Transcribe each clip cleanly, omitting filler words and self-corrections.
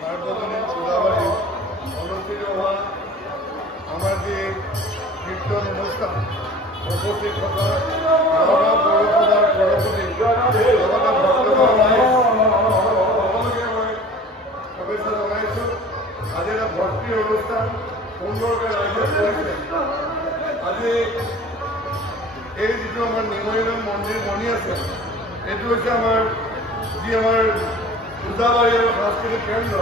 সার্বজনীন চুলাবাড়ি অনুষ্ঠিত হওয়া আমার যে কীর্তন অনুষ্ঠান উপস্থিত থাকা নগাঁও পৌরসভার সভাপতি জগন্নাথ সকলকে মই শুভেচ্ছা জনাইছোঁ। আজি এটা ভক্তি অনুষ্ঠান সুন্দৰকৈ আয়োজন কৰিছে। আজি এই যিটো আমাৰ নিমৈৰাম মন্দিৰ বনি আছে এইটো হৈছে আমাৰ যি আমাৰ পূজাবাৰী আৰু সাংস্কৃতিক কেন্দ্ৰ।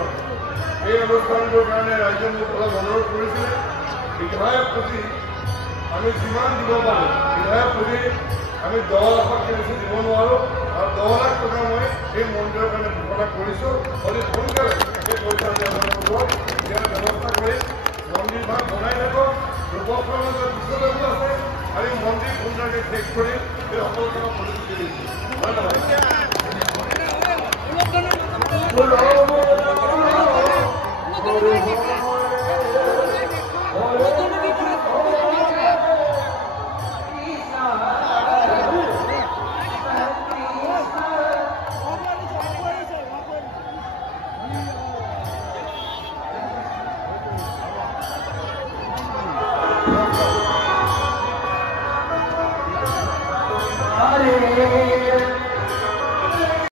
এই অনুষ্ঠানটোৰ কাৰণে ৰাইজে মোক অলপ অনুৰোধ কৰিছিলে বিধায়ক প্ৰতি আমি যিমান দিব পাৰোঁ বিধায়ক প্ৰতি আমি 10 লাখতকৈ বেছি দিব নোৱাৰোঁ আৰু 10 লাখ টকা মই এই মন্দিৰৰ কাৰণে ঘোষণা কৰিছোঁ। অতি সোনকালে এই পইচা দিয়াৰ ব্যৱস্থা কৰি মন্দিৰ ভাগ বনাই থাকক। লোকসকলৰ পিছলৈও আছে আৰু এই মন্দিৰ সোনকালে শেষ কৰি এই সকলোকে প্ৰতিশ্ৰুতি দিছোঁ। ধন্যবাদ।